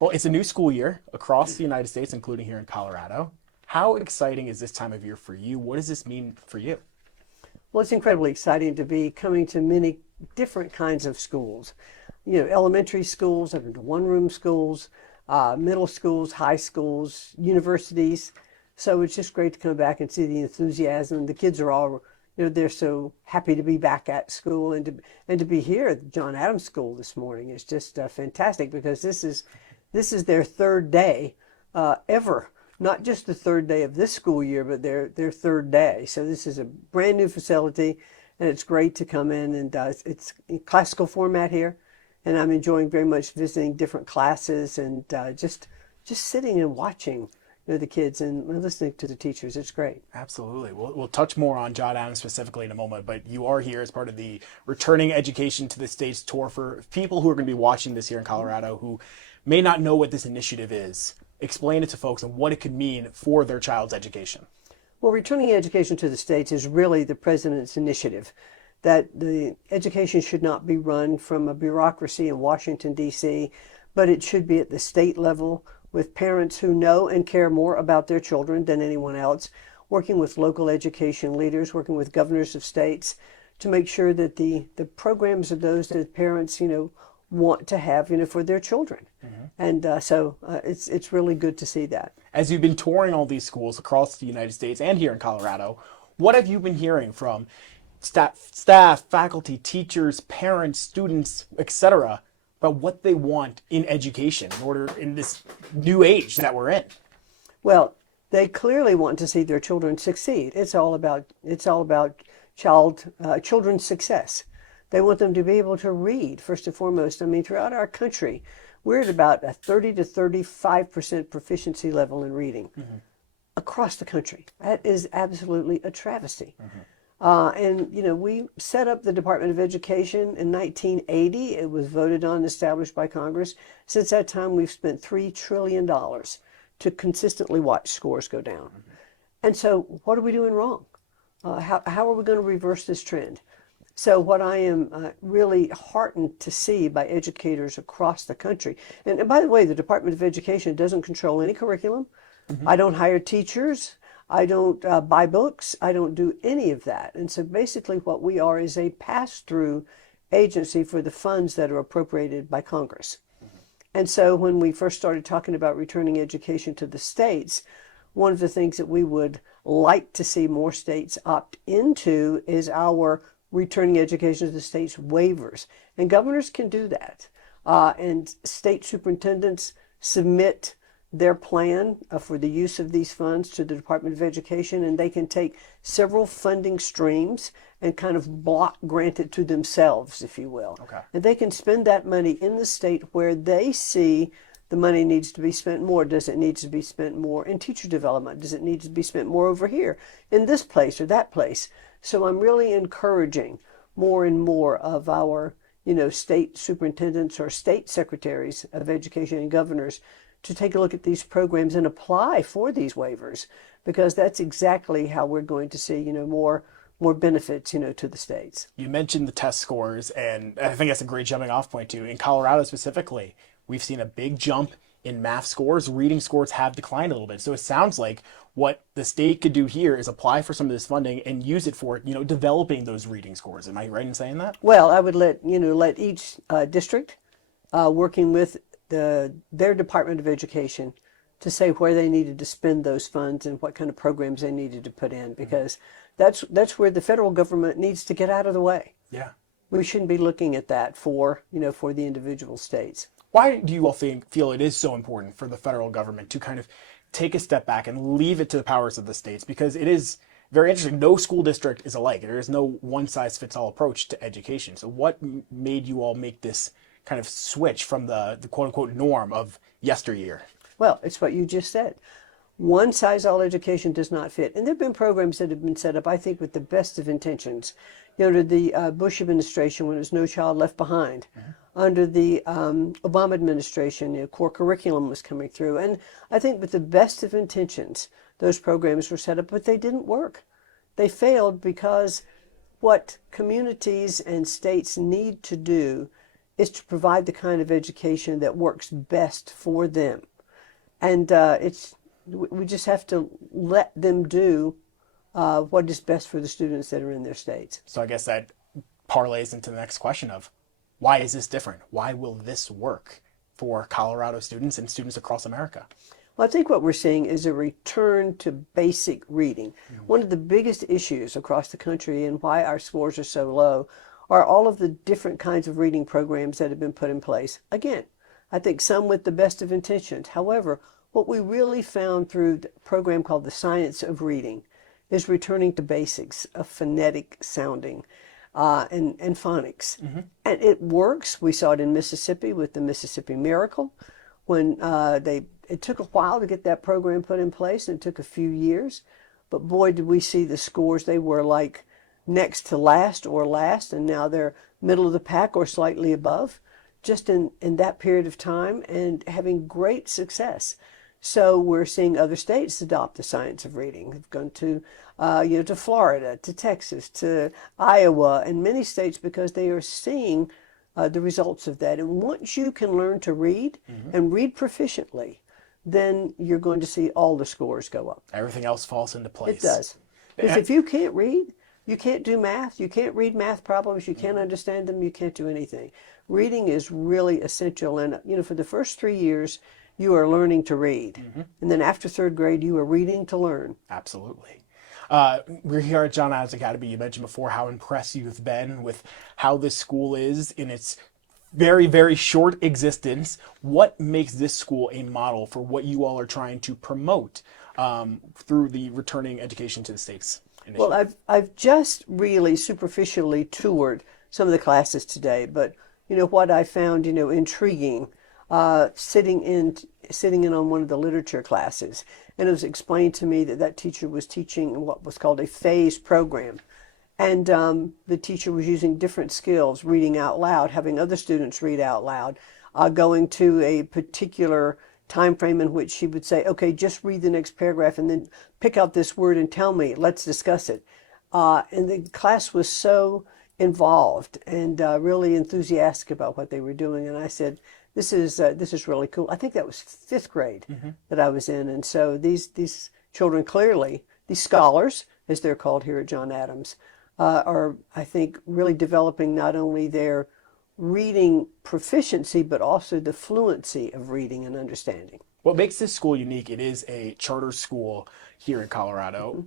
Well, it's a new school year across the United States, including here in Colorado. How exciting is this time of year for you? What does this mean for you? Well, it's incredibly exciting to be coming to many different kinds of schools. Elementary schools, I've been to one-room schools, middle schools, high schools, universities. So it's just great to come back and see the enthusiasm. The kids are all, they're so happy to be back at school and to be here at John Adams School this morning is just fantastic because this is their third day ever. Not just the third day of this school year, but their third day. So this is a brand new facility, and it's great to come in and it's in classical format here, and I'm enjoying very much visiting different classes and just sitting and watching the kids and listening to the teachers. It's great. Absolutely. We'll touch more on John Adams specifically in a moment, but you are here as part of the Returning Education to the States tour for people who are going to be watching this here in Colorado who may not know what this initiative is. Explain it to folks and what it could mean for their child's education. Well, returning education to the states is really the president's initiative that the education should not be run from a bureaucracy in Washington, D.C., but it should be at the state level with parents who know and care more about their children than anyone else, working with local education leaders, working with governors of states to make sure that the programs are those that parents, want to have, for their children. And so it's really good to see that. As you've been touring all these schools across the United States and here in Colorado, what have you been hearing from staff, faculty, teachers, parents, students, etc., about what they want in education in this new age that we're in? Well, they clearly want to see their children succeed. It's all about children's success. They want them to be able to read, first and foremost. I mean, throughout our country, we're at about a 30 to 35% proficiency level in reading across the country. That is absolutely a travesty. We set up the Department of Education in 1980. It was voted on and established by Congress. Since that time, we've spent $3 trillion to consistently watch scores go down. And so what are we doing wrong? How are we going to reverse this trend? So what I am really heartened to see by educators across the country, and by the way, the Department of Education doesn't control any curriculum. I don't hire teachers. I don't buy books. I don't do any of that. And so basically what we are is a pass-through agency for the funds that are appropriated by Congress. And so when we first started talking about returning education to the states, one of the things that we would like to see more states opt into is our returning education to the states waivers. And governors can do that. And state superintendents submit their plan for the use of these funds to the Department of Education, and they can take several funding streams and kind of block grant it to themselves, if you will. Okay. And they can spend that money in the state where they see the money needs to be spent more. Does it need to be spent more in teacher development? Does it need to be spent more over here in this place or that place? So I'm really encouraging more and more of our, state superintendents or state secretaries of education and governors to take a look at these programs and apply for these waivers, because that's exactly how we're going to see, more benefits, to the states. You mentioned the test scores, and I think that's a great jumping off point too. In Colorado specifically, we've seen a big jump in math scores. Reading scores have declined a little bit. So it sounds like what the state could do here is apply for some of this funding and use it for, developing those reading scores. Am I right in saying that? Well, I would let each district working with their Department of Education to say where they needed to spend those funds and what kind of programs they needed to put in, because that's where the federal government needs to get out of the way. Yeah. We shouldn't be looking at that for the individual states. Why do you all feel it is so important for the federal government to kind of take a step back and leave it to the powers of the states? Because it is very interesting. No school district is alike. There is no one-size-fits-all approach to education. So what made you all make this kind of switch from the quote-unquote norm of yesteryear? Well, it's what you just said. One-size-all education does not fit. And there have been programs that have been set up, I think, with the best of intentions. Under the Bush administration, when it was No Child Left Behind. Under the Obama administration, core curriculum was coming through. And I think with the best of intentions, those programs were set up, but they didn't work. They failed because what communities and states need to do is to provide the kind of education that works best for them. And we just have to let them do what is best for the students that are in their states. So I guess that parlays into the next question of why is this different? Why will this work for Colorado students and students across America? Well, I think what we're seeing is a return to basic reading. One of the biggest issues across the country and why our scores are so low are all of the different kinds of reading programs that have been put in place. Again, I think some with the best of intentions. However, what we really found through the program called the Science of Reading is returning to basics of phonetic sounding and phonics. And it works. We saw it in Mississippi with the Mississippi Miracle when it took a while to get that program put in place, and it took a few years. But boy, did we see the scores. They were like next to last or last, and now they're middle of the pack or slightly above, just in that period of time, and having great success. So we're seeing other states adopt the science of reading. They've gone to, to Florida, to Texas, to Iowa, and many states because they are seeing the results of that. And once you can learn to read and read proficiently, then you're going to see all the scores go up. Everything else falls into place. It does. Because if you can't read, you can't do math, you can't read math problems, you can't understand them, you can't do anything. Reading is really essential. And, for the first 3 years, you are learning to read. And then after third grade, you are reading to learn. Absolutely. We're here at John Adams Academy. You mentioned before how impressed you've been with how this school is in its very, very short existence. What makes this school a model for what you all are trying to promote through the returning education to the states initiative? Well, I've just really superficially toured some of the classes today, but what I found intriguing, sitting in on one of the literature classes, and it was explained to me that teacher was teaching what was called a phase program. And the teacher was using different skills, reading out loud, having other students read out loud, going to a particular time frame in which she would say, okay, just read the next paragraph and then pick out this word and tell me, let's discuss it. And the class was so involved and really enthusiastic about what they were doing. And I said, this is really cool. I think that was fifth grade that I was in. And so these children clearly, these scholars, as they're called here at John Adams, are, I think, really developing not only their reading proficiency, but also the fluency of reading and understanding. What makes this school unique, it is a charter school here in Colorado.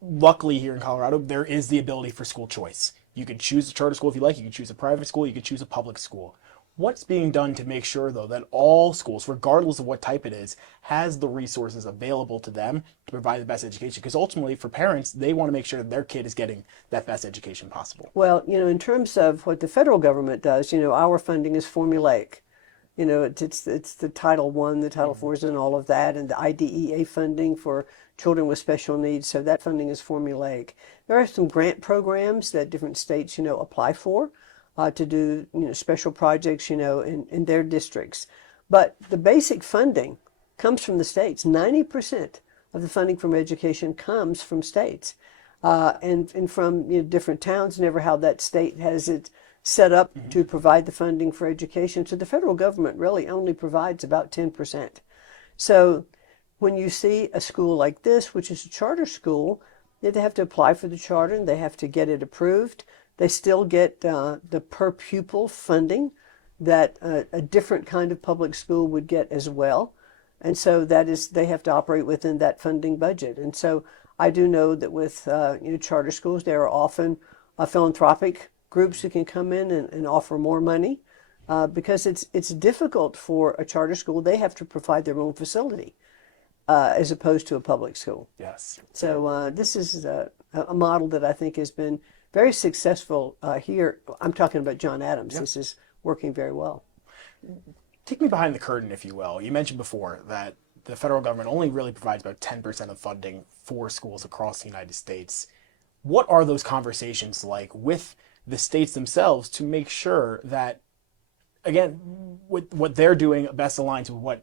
Luckily, here in Colorado, there is the ability for school choice. You can choose a charter school if you like. You can choose a private school. You can choose a public school. What's being done to make sure, though, that all schools, regardless of what type it is, has the resources available to them to provide the best education? Because ultimately, for parents, they want to make sure that their kid is getting that best education possible. Well, in terms of what the federal government does, our funding is formulaic. It's the Title I, the Title IVs and all of that, and the IDEA funding for children with special needs. So that funding is formulaic. There are some grant programs that different states, apply for. To do special projects in their districts, but the basic funding comes from the states. 90% of the funding from education comes from states, and from different towns. Never how that state has it set up to provide the funding for education. So the federal government really only provides about 10%. So when you see a school like this, which is a charter school, they have to apply for the charter and they have to get it approved. They still get the per pupil funding that a different kind of public school would get as well. And so they have to operate within that funding budget. And so I do know that with charter schools, there are often philanthropic groups who can come in and offer more money because it's difficult for a charter school. They have to provide their own facility as opposed to a public school. Yes. So this is a model that I think has been very successful here. I'm talking about John Adams. This is working very well. Take me behind the curtain, if you will. You mentioned before that the federal government only really provides about 10% of funding for schools across the United States. What are those conversations like with the states themselves to make sure that, again, what they're doing best aligns with what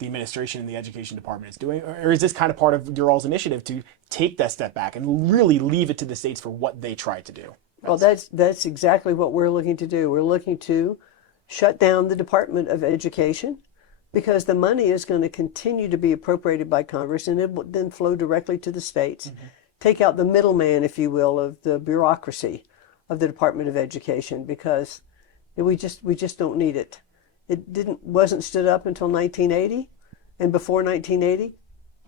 the administration and the education department is doing? Or is this kind of part of your all's initiative to take that step back and really leave it to the states for what they try to do? Well, that's exactly what we're looking to do. We're looking to shut down the Department of Education, because the money is going to continue to be appropriated by Congress and it will then flow directly to the states. Take out the middleman, if you will, of the bureaucracy of the Department of Education, because we just don't need it. It wasn't stood up until 1980, and before 1980,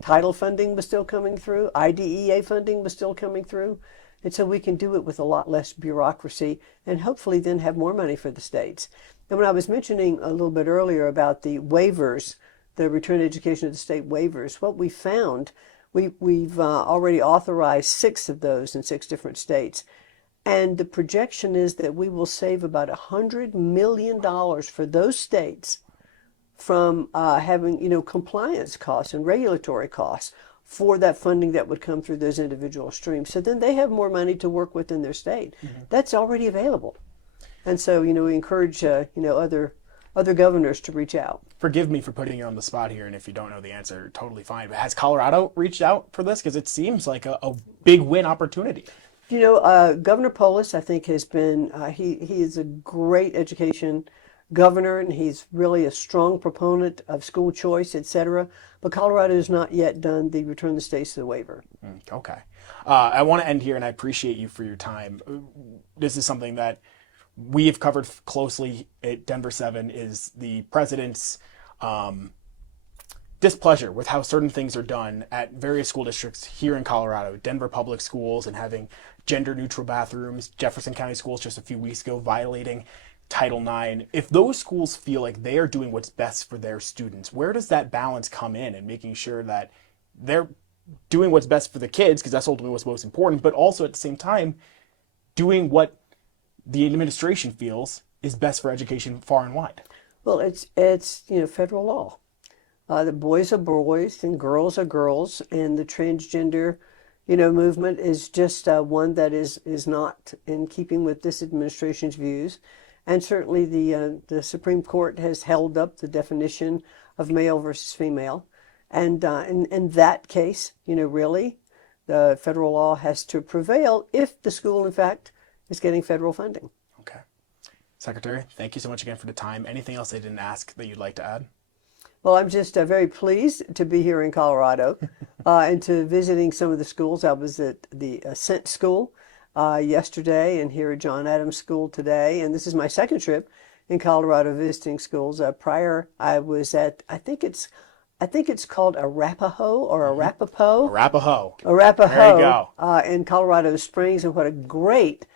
title funding was still coming through, IDEA funding was still coming through, and so we can do it with a lot less bureaucracy and hopefully then have more money for the states. And when I was mentioning a little bit earlier about the waivers, the return to education of the state waivers, what we found, we've already authorized 6 of those in 6 different states. And the projection is that we will save about $100 million for those states from having, compliance costs and regulatory costs for that funding that would come through those individual streams. So then they have more money to work with in their state. That's already available. And so, we encourage, other governors to reach out. Forgive me for putting you on the spot here, and if you don't know the answer, totally fine. But has Colorado reached out for this? Because it seems like a big win opportunity. Governor Polis, I think, has been, he is a great education governor, and he's really a strong proponent of school choice, et cetera. But Colorado has not yet done the return the states to the waiver. Okay. I want to end here, and I appreciate you for your time. This is something that we have covered closely at Denver7, is the president's displeasure with how certain things are done at various school districts here in Colorado, Denver public schools, and having gender neutral bathrooms, Jefferson County schools just a few weeks ago violating Title IX. If those schools feel like they are doing what's best for their students, where does that balance come in making sure that they're doing what's best for the kids, because that's ultimately what's most important, but also at the same time doing what the administration feels is best for education far and wide? Well, it's federal law. The boys are boys and girls are girls, and the transgender, movement is just one that is not in keeping with this administration's views. And certainly the Supreme Court has held up the definition of male versus female. And in that case, really, the federal law has to prevail if the school, in fact, is getting federal funding. Okay. Secretary, thank you so much again for the time. Anything else I didn't ask that you'd like to add? Well, I'm just very pleased to be here in Colorado and to visiting some of the schools. I was at the Ascent School yesterday and here at John Adams School today. And this is my second trip in Colorado visiting schools. Prior, I was at, I think it's called Arapahoe or Arapahoe. Arapahoe. Arapahoe. There you go. In Colorado Springs, and what a great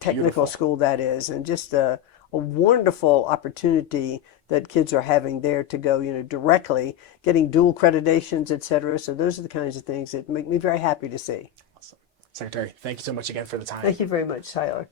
technical Beautiful. school that is, and just a wonderful opportunity that kids are having there to go, directly, getting dual accreditations, et cetera. So those are the kinds of things that make me very happy to see. Awesome. Secretary, thank you so much again for the time. Thank you very much, Tyler.